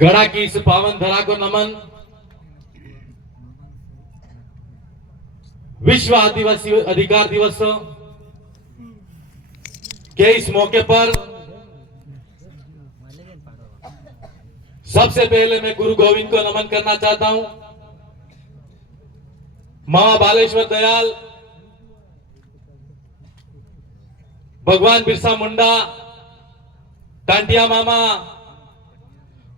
गढ़ा की इस पावन धरा को नमन। विश्व आदिवासी अधिकार दिवस के इस मौके पर सबसे पहले मैं गुरु गोविंद को नमन करना चाहता हूं। मां बालेश्वर दयाल, भगवान बिरसा मुंडा, टांटिया मामा,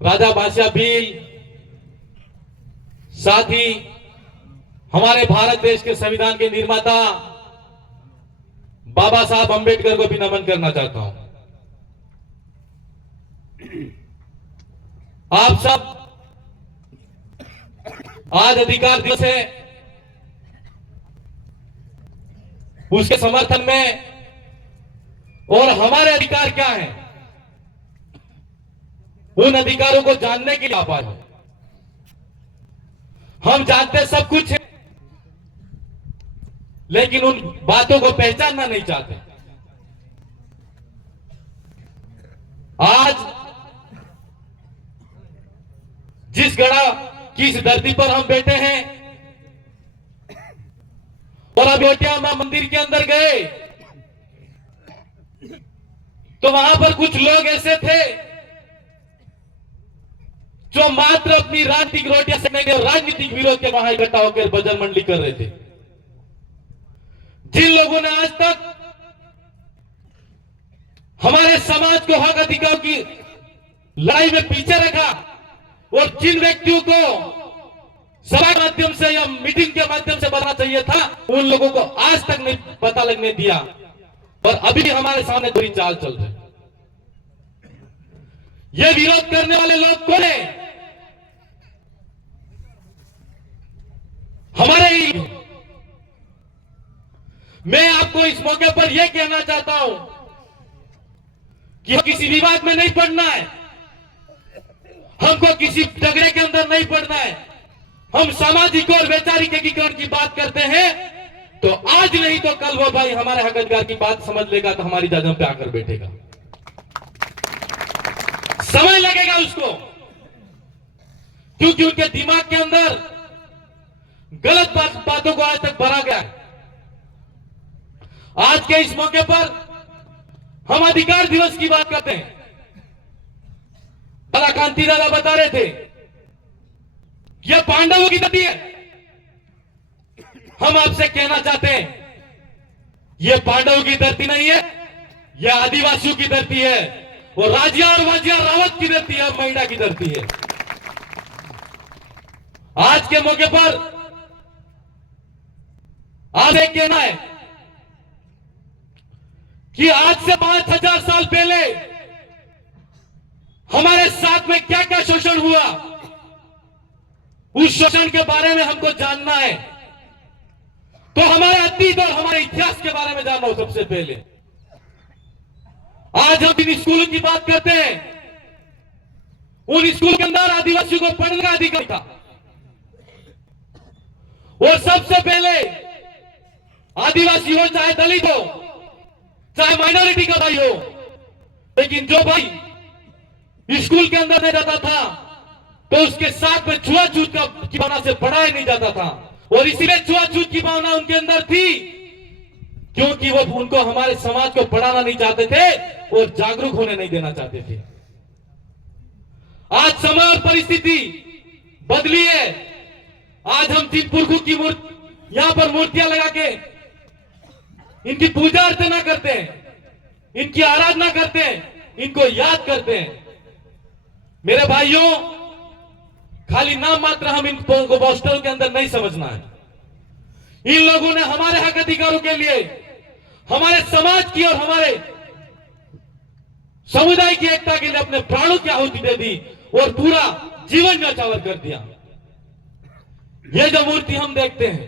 राजा बादशाह भील, साथ ही हमारे भारत देश के संविधान के निर्माता बाबा साहब अंबेडकर को भी नमन करना चाहता हूं। आप सब आज अधिकार दिवस है, उसके समर्थन में और हमारे अधिकार क्या हैं, उन अधिकारों को जानने के लिए आप आए। हम जानते सब कुछ है, लेकिन उन बातों को पहचानना नहीं चाहते। आज जिस गढ़ा की इस धरती पर हम बैठे हैं और अब अयोध्या मां मंदिर के अंदर गए तो वहां पर कुछ लोग ऐसे थे जो मात्र अपनी राजनीतिक रोटियां सेकने के राजनीतिक विरोध के वहां इकट्ठा होकर भजन मंडली कर रहे थे। जिन लोगों ने आज तक हमारे समाज को हक अधिकार की लड़ाई में पीछे रखा और जिन व्यक्तियों को सभा के माध्यम से या मीटिंग के माध्यम से बताना चाहिए था, उन लोगों को आज तक नहीं पता लगने दिया और अभी हमारे सामने बुरी चाल चल रही। ये विरोध करने वाले लोग कौन है? हमारे ही। मैं आपको इस मौके पर यह कहना चाहता हूं कि किसी विवाद में नहीं पड़ना है, हमको किसी झगड़े के अंदर नहीं पड़ना है। हम सामाजिक और वैचारिक एकीकरण की बात करते हैं तो आज नहीं तो कल वो भाई हमारे हक अधिकार की बात समझ लेगा तो हमारी जगह पे आकर बैठेगा। समय लगेगा उसको, क्योंकि उनके दिमाग के अंदर गलत बातों को आज तक भरा गया है। आज के इस मौके पर हम अधिकार दिवस की बात करते हैं। दादा कांति दादा बता रहे थे यह पांडवों की धरती है। हम आपसे कहना चाहते हैं यह पांडवों की धरती नहीं है, यह आदिवासियों की धरती है और राजिया और वाजिया रावत की धरती है, महिला की धरती है। आज के मौके पर आज एक कहना है कि आज से 5000 साल पहले हमारे साथ में क्या क्या शोषण हुआ, उस शोषण के बारे में हमको जानना है। तो हमारे अतीत और हमारे इतिहास के बारे में जानना हो सबसे पहले। आज हम इन स्कूलों की बात करते हैं, उन स्कूल के अंदर आदिवासियों को पढ़ने का अधिकार था और सबसे पहले आदिवासी हो चाहे दलित हो चाहे माइनॉरिटी का भाई हो, लेकिन जो भाई स्कूल के अंदर नहीं जाता था तो उसके साथ में छुआछूत की भावना से पढ़ाया नहीं जाता था और इसीलिए छुआछूत की भावना उनके अंदर थी क्योंकि वो उनको हमारे समाज को पढ़ाना नहीं चाहते थे और जागरूक होने नहीं देना चाहते थे। आज समय और परिस्थिति बदली है। आज हम तीन पुरखों की यहां पर मूर्तियां लगा के इनकी पूजा अर्चना करते हैं, इनकी आराधना करते हैं, इनको याद करते हैं। मेरे भाइयों, खाली नाम मात्र हम इनको पोस्टरों के अंदर नहीं समझना है। इन लोगों ने हमारे हक अधिकारों के लिए हमारे समाज की और हमारे समुदाय की एकता के लिए अपने प्राणों की आहुति दे दी और पूरा जीवन न्यौछावर कर दिया। ये जो मूर्ति हम देखते हैं,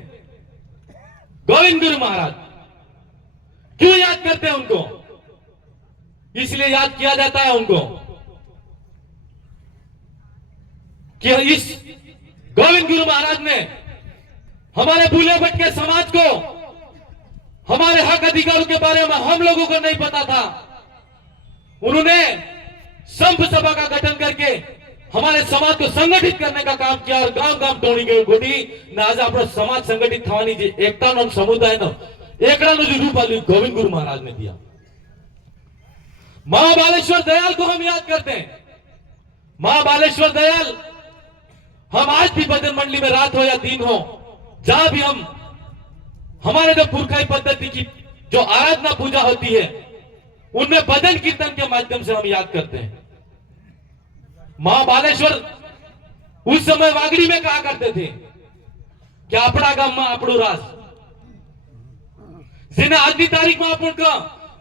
गोविंद गुरु महाराज, क्यों याद करते हैं उनको? इसलिए याद किया जाता है उनको कि इस गोविंद गुरु महाराज ने हमारे भूले भटके समाज को हमारे हक अधिकारों के बारे में हम लोगों को नहीं पता था। उन्होंने संघ सभा का गठन करके हमारे समाज को संगठित करने का काम किया और गांव गांव टोणी गोटी ने आज આપણો સમાજ સંગઠિત થવાની જે એકતાનો સમુદાયનો એકડાનો जो रूप आलू गोविंद गुरु महाराज ने दिया। महाबालेश्वर दयाल को हम याद करते हैं। महाबालेश्वर दयाल, हम आज भी भजन मंडली में रात हो या दिन हो, जहां भी हम हमारे जो पुरखाई पद्धति की जो आराधना पूजा होती है उनमें भजन कीर्तन के माध्यम से हम याद करते हैं। महाबालेश्वर उस समय वागड़ी में कहा करते थे कि अपना गाम में આપણું રાજ, जिन्हें आज की तारीख में अपन का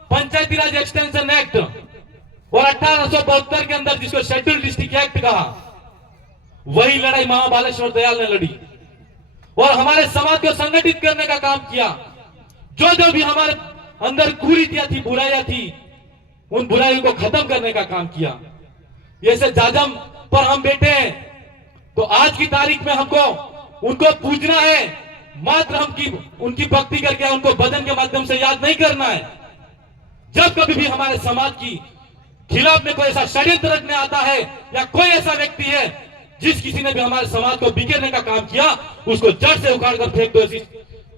पंचायती राज एक्सटेंशन एक्ट और 1872 के अंदर जिसको शेड्यूल डिस्ट्रिक्ट एक्ट कहा, वही लड़ाई महाबालेश्वर दयाल ने लड़ी और हमारे समाज को संगठित करने का काम किया। जो जो भी हमारे अंदर कुरीतियां थी, बुराइयां थी, उन बुराइयों को खत्म करने का काम किया। जैसे जाजम पर हम बैठे हैं तो आज की तारीख में हमको उनको पूजना है, मात्र उनकी भक्ति करके उनको भजन के माध्यम से याद नहीं करना है। जब कभी भी हमारे समाज की खिलाफ में कोई ऐसा षड्यंत्र रखने आता है या कोई ऐसा व्यक्ति है जिस किसी ने भी हमारे समाज को बिखेरने का काम किया, उसको जड़ से उखाड़ कर फेंक दो। ऐसी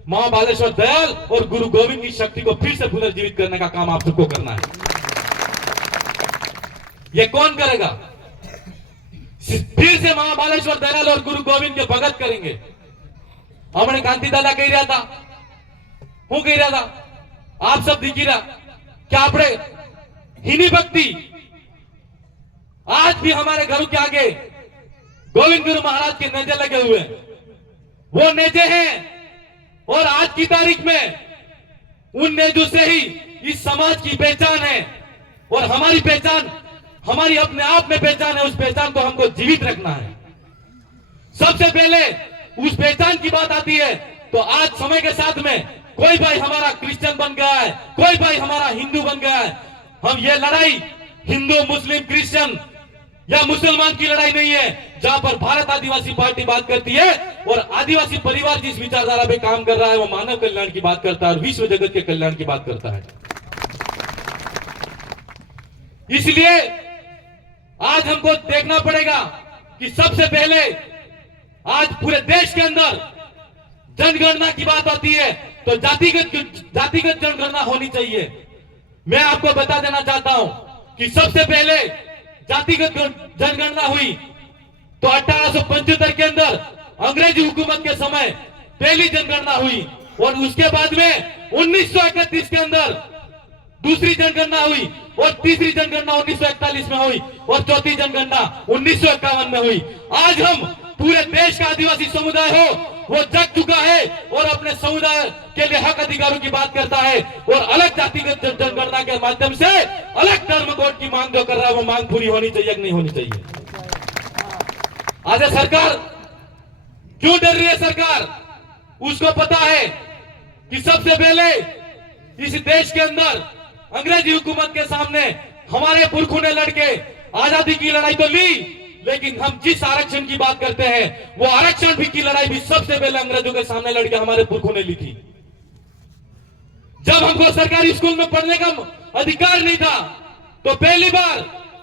महाबालेश्वर दयाल और गुरु गोविंद की शक्ति को फिर से पुनर्जीवित करने का काम आप सबको करना है। ये कौन करेगा? फिर से महाबालेश्वर दयाल और गुरु गोविंद के भगत करेंगे। हमने कांति दादा कह रहा था, हूं कह रहा था, आप सब दिखी रहा क्या आपने हिनी भक्ति आज भी हमारे घरों के आगे गोविंद गुरु महाराज के नेजे लगे हुए हैं। वो नेजे हैं और आज की तारीख में उन नेजों से ही इस समाज की पहचान है और हमारी पहचान, हमारी अपने आप में पहचान है। उस पहचान को हमको जीवित रखना है। सबसे पहले उस पहचान की बात आती है तो आज समय के साथ में कोई भाई हमारा क्रिश्चियन बन गया है, कोई भाई हमारा हिंदू बन गया है। हम ये लड़ाई हिंदू मुस्लिम क्रिश्चियन या मुसलमान की लड़ाई नहीं है। जहां पर भारत आदिवासी पार्टी बात करती है और आदिवासी परिवार जिस विचारधारा पे काम कर रहा है वो मानव कल्याण की बात करता है और विश्व जगत के कल्याण की बात करता है। इसलिए आज हमको देखना पड़ेगा कि सबसे पहले आज पूरे देश के अंदर जनगणना की बात आती है तो जातिगत जनगणना होनी चाहिए। मैं आपको बता देना चाहता हूं कि सबसे पहले जातिगत जनगणना हुई तो 1875 के अंदर अंग्रेजी हुकूमत के समय पहली जनगणना हुई और उसके बाद में 1931 के अंदर दूसरी जनगणना हुई और तीसरी जनगणना 1941 में हुई और चौथी जनगणना 1951 में हुई। आज हम पूरे देश का आदिवासी समुदाय हो वो जग चुका है और अपने समुदाय के लिए हक अधिकारों की बात करता है और अलग जातिगत जनगणना के माध्यम से अलग धर्म कोड की मांग जो कर रहा है वो मांग पूरी होनी चाहिए कि नहीं होनी चाहिए। आज सरकार क्यों डर रही है? सरकार उसको पता है कि सबसे पहले इस देश के अंदर अंग्रेजी हुकूमत के सामने हमारे पुरखों ने लड़के आजादी की लड़ाई तो ली, लेकिन हम जिस आरक्षण की बात करते हैं वो आरक्षण भी की लड़ाई भी सबसे पहले अंग्रेजों के सामने लड़के हमारे पुरखों ने ली थी। जब हमको सरकारी स्कूल में पढ़ने का अधिकार नहीं था तो पहली बार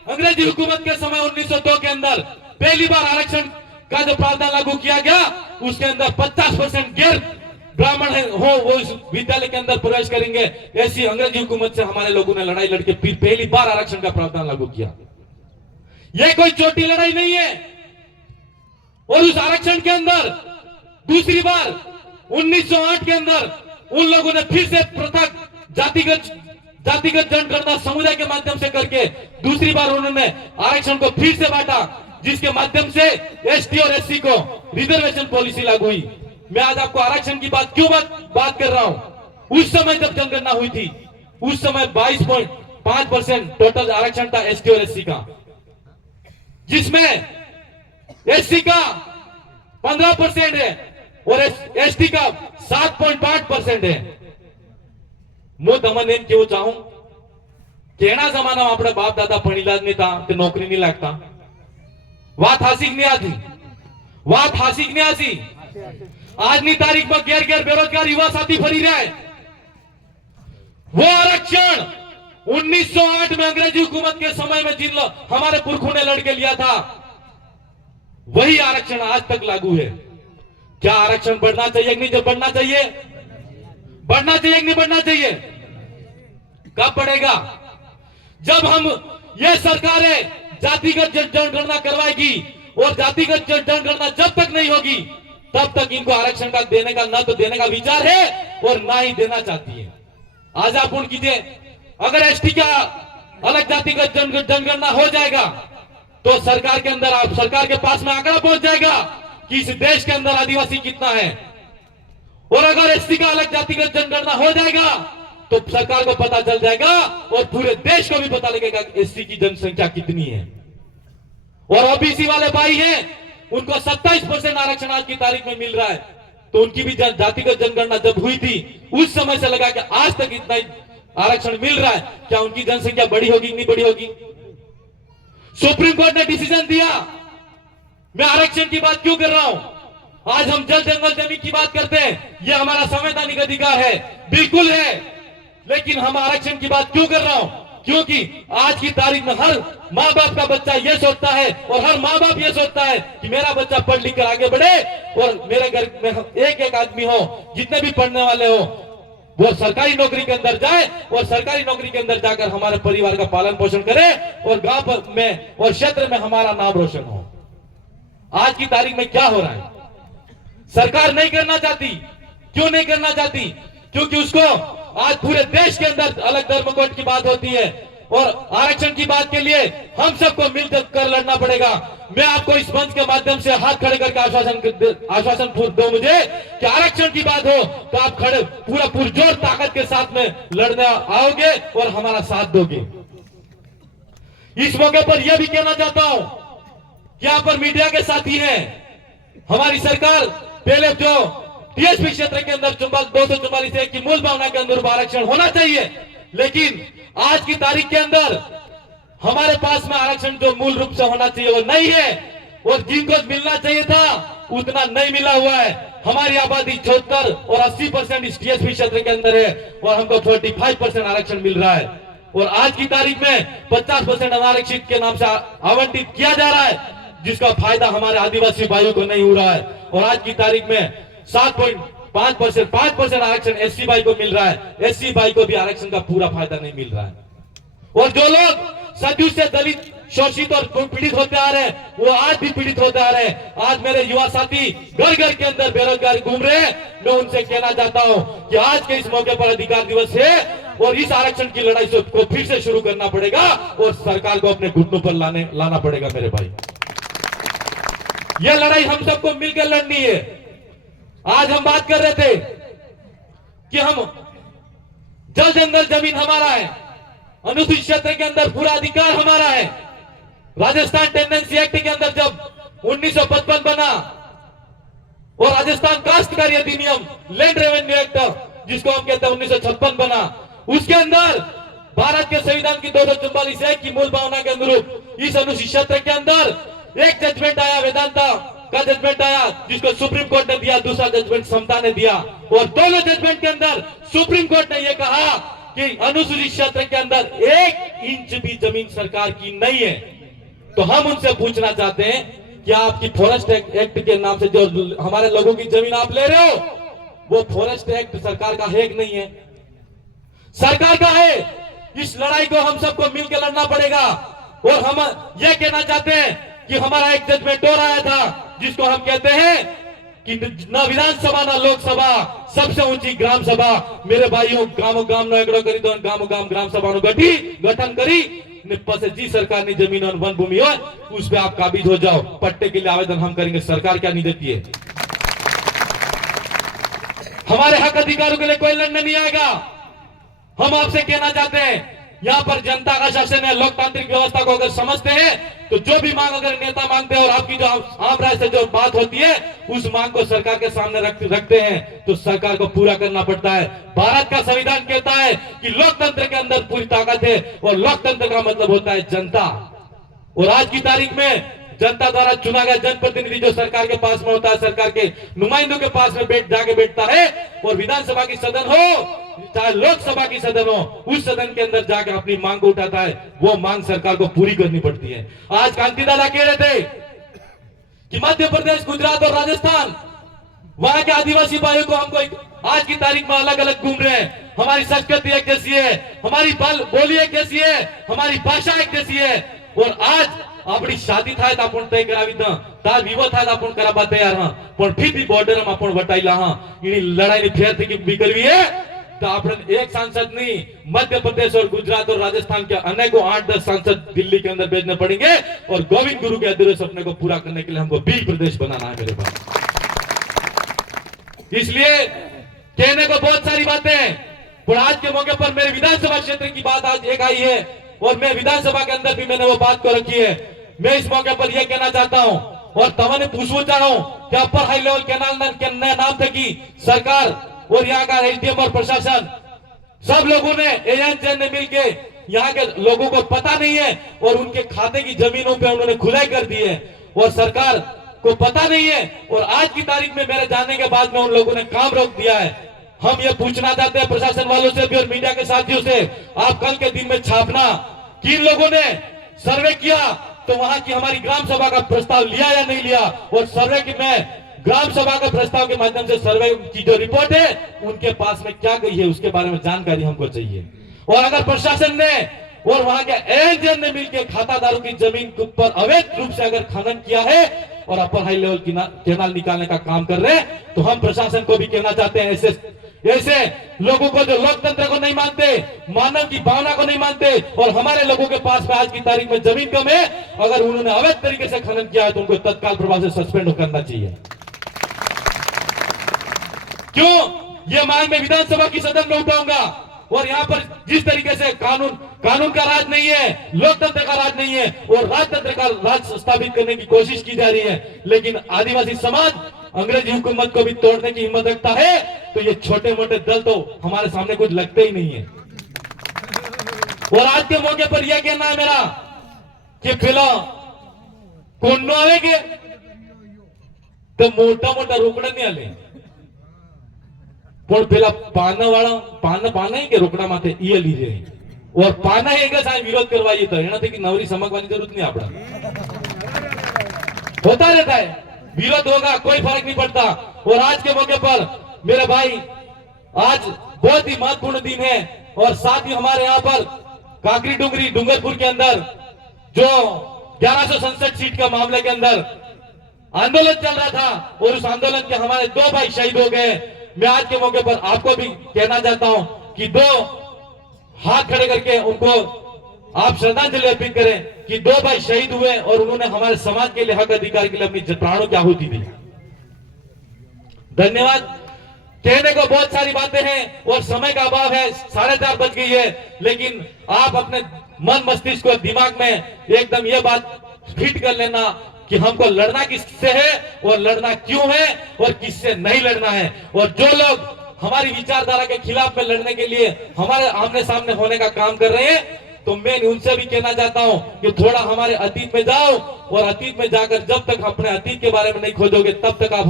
अंग्रेजी हुकूमत के समय 1902 के अंदर पहली बार आरक्षण का जो प्रावधान लागू किया गया उसके अंदर 50% गैर ब्राह्मण हो वो इस विद्यालय के अंदर प्रवेश करेंगे। ऐसी अंग्रेजी हुकूमत से हमारे लोगों ने लड़ाई लड़के फिर पहली बार आरक्षण का प्रावधान लागू किया। यह कोई छोटी लड़ाई नहीं है। और उस आरक्षण के अंदर दूसरी बार 1908 के अंदर उन लोगों ने फिर से पृथक जातिगत जनगणना समुदाय के माध्यम से करके दूसरी बार उन्होंने आरक्षण को फिर से बांटा, जिसके माध्यम से एसटी और एससी को रिजर्वेशन पॉलिसी लागू हुई। मैं आज आपको आरक्षण की बात क्यों बात कर रहा हूं? उस समय जब जनगणना हुई थी उस समय 22.5% टोटल आरक्षण था एसटी और एससी का, जिसमें एससी का 15% है और एसटी का 7.5% है। હું તમને એમ કેવું ચાહું કે એના જમાનામાં આપણા બાપ દાદા ભણીલા જ નતા કે નોકરી નહીં લાગતા। વાત હાસી કે નહીં આથી? વાત હાસી કે નહીં આસી? આજની તારીખમાં ઘેર ઘેર બેરોજગાર યુવા સાથી ફરી રહ્યા है। वो आरक्षण 1908 में अंग्रेजी हुकूमत के समय में जिन हमारे पुरखों ने लड़के लिया था वही आरक्षण आज तक लागू है। क्या आरक्षण बढ़ना चाहिए कि नहीं? जो बढ़ना चाहिए, बढ़ना चाहिए कि नहीं बढ़ना चाहिए? कब बढ़ेगा? जब हम, ये सरकारें जातिगत जनगणना करवाएगी, और जातिगत जनगणना जब तक नहीं होगी तब तक इनको आरक्षण का देने का, ना तो देने का विचार है और ना ही देना चाहती है। आज आप पूर्ण कीजिए, अगर एसटी का अलग जातिगत जनगणना हो जाएगा तो सरकार के अंदर, आप सरकार के पास में आंकड़ा पहुंच जाएगा कि इस देश के अंदर आदिवासी कितना है। और अगर एसटी का अलग जातिगत जनगणना हो जाएगा तो सरकार को पता चल जाएगा और पूरे देश को भी पता लगेगा कि एसटी की जनसंख्या कितनी है। और ओबीसी वाले भाई हैं, उनको 27% आरक्षण आज की तारीख में मिल रहा है। तो उनकी भी जातिगत जनगणना जब हुई थी उस समय से लगा कि आज तक इतना आरक्षण मिल रहा है, क्या उनकी जनसंख्या बढ़ी होगी नहीं बढ़ी होगी? सुप्रीम कोर्ट ने डिसीजन दिया। मैं आरक्षण की बात क्यों कर रहा हूं? आज हम जल जंगल जमीन की बात करते हैं, यह हमारा संवैधानिक अधिकार है, बिल्कुल है, लेकिन हम आरक्षण की बात क्यों कर रहा हूं? क्योंकि आज की तारीख में हर माँ बाप का बच्चा यह सोचता है, और हर माँ बाप यह सोचता है कि मेरा बच्चा पढ़ लिख कर आगे बढ़े और मेरे घर में एक एक आदमी हो, जितने भी पढ़ने वाले हो, वो सरकारी नौकरी के अंदर जाए और सरकारी नौकरी के अंदर जाकर हमारे परिवार का पालन पोषण करे और गांव में और क्षेत्र में हमारा नाम रोशन हो। आज की तारीख में क्या हो रहा है? सरकार नहीं करना चाहती। क्यों नहीं करना चाहती? क्योंकि उसको आज पूरे देश के अंदर अलग धर्म कोड की बात होती है, और आरक्षण की बात के लिए हम सबको मिलकर कर लड़ना पड़ेगा। मैं आपको इस मंच के माध्यम से हाथ खड़े करके आश्वासन दो मुझे कि आरक्षण की बात हो तो आप खड़े पूरा पुरजोर ताकत के साथ में लड़ने आओगे और हमारा साथ दोगे। इस मौके पर यह भी कहना चाहता हूं कि यहां पर मीडिया के साथी हैं, हमारी सरकार पहले जो टीएसपी क्षेत्र के अंदर 244 की मूल भावना के अनुरूप आरक्षण होना चाहिए, लेकिन आज की तारीख के अंदर हमारे पास में आरक्षण जो मूल रूप से होना चाहिए वो नहीं है, और जिनको मिलना चाहिए था उतना नहीं मिला हुआ है। हमारी आबादी 74 और 80% इस टीएसपी क्षेत्र के अंदर है, और हमको 45% आरक्षण मिल रहा है। और आज की तारीख में 50% अनारक्षित के नाम से आवंटित किया जा रहा है, जिसका फायदा हमारे आदिवासी भाइयों को नहीं हो रहा है। और आज की तारीख में 5% आरक्षण एससी भाई को मिल रहा है, एससी भाई को भी आरक्षण का पूरा फायदा नहीं मिल रहा है। और जो लोग सदियों से दलित, शोषित और पीड़ित होते आ रहे हैं, वो आज भी पीड़ित होते आ रहे हैं। आज मेरे युवा साथी घर घर के अंदर बेरोजगार घूम रहे हैं। मैं उनसे कहना चाहता हूं कि आज के इस मौके पर अधिकार दिवस है, और इस आरक्षण की लड़ाई को फिर से शुरू करना पड़ेगा और सरकार को अपने घुटनों पर लाना पड़ेगा। मेरे भाई, यह लड़ाई हम सबको मिलकर लड़नी है। आज हम बात कर रहे थे कि हम जल जंगल जमीन हमारा है, अनुसूचित क्षेत्र के अंदर पूरा अधिकार हमारा है। राजस्थान टेंडेंसी एक्ट के अंदर जब 1955 बना, और राजस्थान काश्तकारी अधिनियम लैंड रेवेन्यू एक्ट जिसको हम कहते हैं 1956 बना, उसके अंदर भारत के संविधान की 244 की मूल भावना के अनुरूप इस अनुसूचित क्षेत्र के अंदर एक जजमेंट आया, वेदांता का जजमेंट आया, जिसको सुप्रीम कोर्ट ने दिया, दूसरा जजमेंट समता ने दिया। और दोनों जजमेंट के अंदर सुप्रीम कोर्ट ने यह कहा कि अनुसूचित क्षेत्र के अंदर 1 इंच भी जमीन सरकार की नहीं है। तो हम उनसे पूछना चाहते हैं कि आपकी फॉरेस्ट एक्ट के नाम से जो हमारे लोगों की जमीन आप ले रहे हो, वो फॉरेस्ट एक्ट सरकार का है कि नहीं है? सरकार का है। इस लड़ाई को हम सबको मिलकर लड़ना पड़ेगा। और हम यह कहना चाहते हैं कि हमारा एक जजमेंट और आया था, जिसको हम कहते हैं कि ना विधानसभा ना लोकसभा, सबसे ऊंची ग्राम सभा। मेरे भाइयों, गामो गाम नो एकड़ो करी दो, गामो गाम ग्राम सभा गठन करी पसे जी सरकार ने जमीन और वन भूमि हो, उस पे आप काबिज हो जाओ। पट्टे के लिए आवेदन हम करेंगे, सरकार क्या नहीं देती है? हमारे हक अधिकारों के लिए कोई लड़ने नहीं आएगा। हम आपसे कहना चाहते हैं, यहाँ पर जनता का शासन है, लोकतांत्रिक व्यवस्था को अगर समझते हैं तो जो भी मांग अगर नेता मांगते हैं और आपकी जो आम राय से जो बात होती है, उस मांग को सरकार के सामने रखते हैं तो सरकार को पूरा करना पड़ता है। भारत का संविधान कहता है कि लोकतंत्र के अंदर पूरी ताकत है, और लोकतंत्र का मतलब होता है जनता। और आज की तारीख में जनता द्वारा चुना गया जनप्रतिनिधि जो सरकार के पास में होता है, सरकार के नुमाइंदों के पास में जाके बैठता है, और विधानसभा की सदन हो चाहे लोकसभा की सदन हो, उस सदन के अंदर जाकर अपनी मांग को उठाता है। वो मांग सरकार को पूरी करनी पड़ती है। आज कांति दादा कह रहे थे कि मध्य प्रदेश, गुजरात और राजस्थान, वहां के आदिवासी भाइयों को हमको आज की तारीख में अलग अलग घूम रहे हैं। हमारी संस्कृति एक जैसी है, हमारी बोली एक जैसी है, हमारी भाषा एक जैसी है। और आज अपनी शादी થાય તો आपण તય કરાવી દ તાર વિવો થાય તો आपण કરાવવા તૈયાર હા, પણ ફી બી બોર્ડર માં आपण વટાઈલા હા। ઈની લડાઈની ફેર થી બી કરવી है तो આપણે एक सांसद नहीं, मध्य प्रदेश और गुजरात और राजस्थान के अनेकों 8-10 सांसद दिल्ली के अंदर भेजने पड़ेंगे। और गोविंद गुरु के अधूरे सपने को पूरा करने के लिए हमको 20 प्रदेश बनाना है मेरे पास। इसलिए कहने को बहुत सारी बातें हैं, पर आज के मौके पर मेरे विधानसभा क्षेत्र की बात आज एक आई है और मैं विधानसभा के अंदर भी मैंने वो बात को रखी है। मैं इस मौके पर यह कहना चाहता हूं और तमने पूछना चाहता हूं कि अपर हाई लेवल कैनाल के नाम थे कि सरकार और यहाँ का एसडीएम और प्रशासन सब लोगों ने एएनजे ने मिलके यहाँ के लोगों को पता नहीं है और उनके खाते की जमीनों पे उन्होंने खुदाई कर दी है और सरकार को पता नहीं है। और आज की तारीख में मेरे जाने के बाद में उन लोगों ने काम रोक दिया है। हम ये पूछना चाहते हैं प्रशासन वालों से भी और मीडिया के साथियों से, आप कल के दिन में छापना कि इन लोगों ने सर्वे किया तो वहां की हमारी ग्राम सभा का प्रस्ताव लिया या नहीं लिया, और सर्वे की में ग्राम सभा के प्रस्ताव के माध्यम से सर्वे की जो रिपोर्ट है उनके पास में क्या गई है उसके बारे में जानकारी हमको चाहिए। और अगर प्रशासन ने और वहां के एएनजे ने मिलकर खातादारों की जमीन के ऊपर अवैध रूप से अगर खनन किया है और अपर हाई लेवल कैनाल निकालने का काम कर रहे हैं, तो हम प्रशासन को भी कहना चाहते हैं ऐसे लोगों को जो लोकतंत्र को नहीं मानते, मानव की भावना को नहीं मानते और हमारे लोगों के पास में आज की तारीख में जमीन कम है, अगर उन्होंने अवैध तरीके से खनन किया है तो उनको तत्काल प्रभाव से सस्पेंड करना चाहिए। क्यों ये मांग मैं विधानसभा की सदन में उठाऊंगा। और यहाँ पर जिस तरीके से कानून का राज नहीं है, लोकतंत्र का राज नहीं है और राजतंत्र का राज स्थापित करने की कोशिश की जा रही है, लेकिन आदिवासी समाज अंग्रेजी हुकूमत को भी तोड़ने की हिम्मत रखता है, तो ये छोटे मोटे दल तो हमारे सामने कुछ लगते ही नहीं है। और आज के मौके पर यह कहना है मेरा कि पेला कोण आवेगे तो मोटा मोटा रोकड़ा नहीं आले, પણ પેલા પાના કે રોકડા માથે ઈ લીધે और पाना है કે સાહેબ વિરોધ કરવા ये तो એનાથી કે નવરી સમકવાની જરૂરત नहीं આપડા होता रहता है, विरोध होगा कोई फर्क नहीं पड़ता। और आज के मौके पर मेरे भाई आज बहुत ही महत्वपूर्ण दिन है और साथ ही हमारे यहाँ पर काकरी डुंगरी डूंगरपुर के अंदर जो 1167 सीट का मामले के अंदर आंदोलन चल रहा था और उस आंदोलन के हमारे 2 भाई शहीद हो गए। मैं आज के मौके पर आपको भी कहना चाहता हूं कि 2 हाथ खड़े करके उनको आप श्रद्धांजलि अर्पित करें कि 2 भाई शहीद हुए और उन्होंने हमारे समाज के लिए हक अधिकार के लिए अपनी प्राणों की आहुति दी। धन्यवाद। कहने को बहुत सारी बातें हैं और समय का अभाव है, 4:30 बज गई है, लेकिन आप अपने मन मस्तिष्क को दिमाग में एकदम यह बात फिट कर लेना कि हमको लड़ना किससे है और लड़ना क्यों है और किससे नहीं लड़ना है। और जो लोग हमारी विचारधारा के खिलाफ में लड़ने के लिए हमारे आमने सामने होने का काम कर रहे हैं, तो मैं उनसे भी कहना चाहता हूं कि थोड़ा हमारे अतीत में जाओ और अतीत में जाकर जब तक अपने अतीत के बारे में नहीं खोजोगे तब तक आप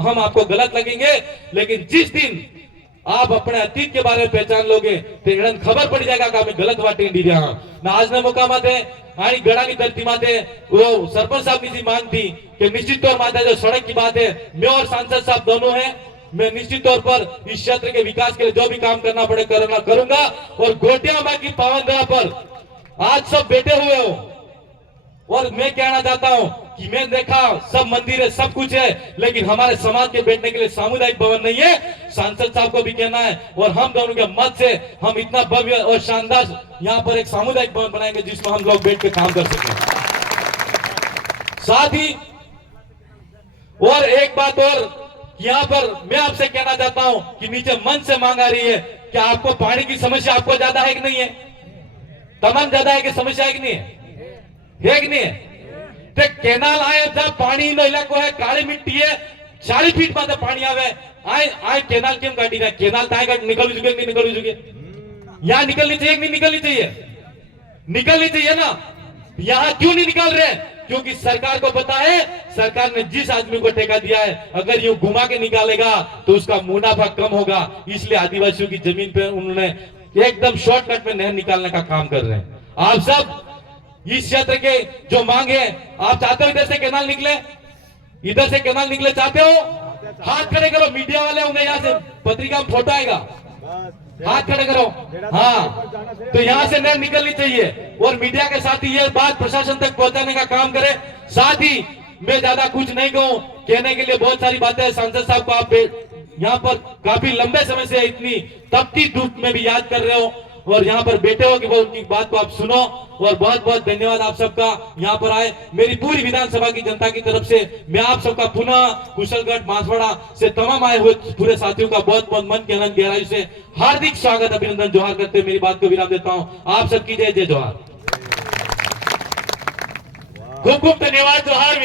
हम आपको गलत लगेंगे। लेकिन जिस दिन आप अपने अतीत के बारे में पहचान लोगे तो इन्हें खबर पड़ जाएगा कि हमें गलत वाटे इंडी रहा ना। आज ने मौका माते आनी गड़ा की धरती माते वो सरपंच साहब की मांग थी कि निश्चित तौर माते जो सड़क की बात है, मैं और सांसद साहब दोनों हैं, मैं निश्चित तौर पर इस क्षेत्र के विकास के लिए जो भी काम करना पड़े करूंगा। और गोटिया माँ की पावन धरा पर आज सब बैठे हुए हो और मैं कहना चाहता हूं कि मैं देखा सब मंदिर है, सब कुछ है, लेकिन हमारे समाज के बैठने के लिए सामुदायिक भवन नहीं है। सांसद साहब को भी कहना है और हम दोनों के मत से हम इतना भव्य और शानदार यहाँ पर एक सामुदायिक भवन बनाएंगे जिसमें हम लोग बैठ के काम कर सकें। साथ ही और एक बात और यहाँ पर मैं आपसे कहना चाहता हूं कि नीचे मन से मांग आ रही है कि आपको पानी की समस्या आपको ज्यादा है कि नहीं है, तमाम ज्यादा है कि समस्या है कि नहीं है कि नहीं है। ते केनाल आए जब पानी नो इलाको है, काली मिट्टी है, 40 फीट में पानी आवे आए केनाल केम काटी ना, केनाल ताए का निकलवी जुगे नहीं निकलवी जुगे, यहाँ निकलनी चाहिए कि नहीं निकलनी चाहिए, निकलनी चाहिए ना। यहाँ क्यों नहीं निकल रहे? क्योंकि सरकार को पता है, सरकार ने जिस आदमी को ठेका दिया है अगर यूं घुमा के निकालेगा तो उसका मुनाफा कम होगा, इसलिए आदिवासियों की जमीन पे उन्होंने एकदम शॉर्टकट में नहर निकालने का काम कर रहे हैं। आप सब इस क्षेत्र के जो मांगे आप चाहते हो इधर से कैनाल निकले, इधर से कैनाल निकले चाहते हो, हाथ खड़े करो। मीडिया वाले होंगे, यहाँ से पत्रिका में फोटो आएगा, हाथ खड़े करो। हाँ, तो यहाँ से नहर निकलनी चाहिए और मीडिया के साथ ही ये बात प्रशासन तक पहुंचाने का काम करे। साथ ही मैं ज्यादा कुछ नहीं कहूँ, कहने के लिए बहुत सारी बातें हैं। सांसद साहब को आप यहाँ पर काफी लंबे समय से इतनी तपती धूप में भी याद कर रहे हो और यहाँ पर बैठे हो कि वो उनकी बात को आप सुनो। और बहुत बहुत धन्यवाद आप सबका यहाँ पर आए। मेरी पूरी विधानसभा की जनता की तरफ से मैं आप सबका पुनः कुशलगढ़ बांसवाड़ा से तमाम आए हुए पूरे साथियों का बहुत बहुत मन के अनंत गहराई से हार्दिक स्वागत, अभिनंदन, जोहार करते हुए मेरी बात को विराम देता हूँ। आप सबकी जय जय जोहार। खूब खूब धन्यवाद, जोहार।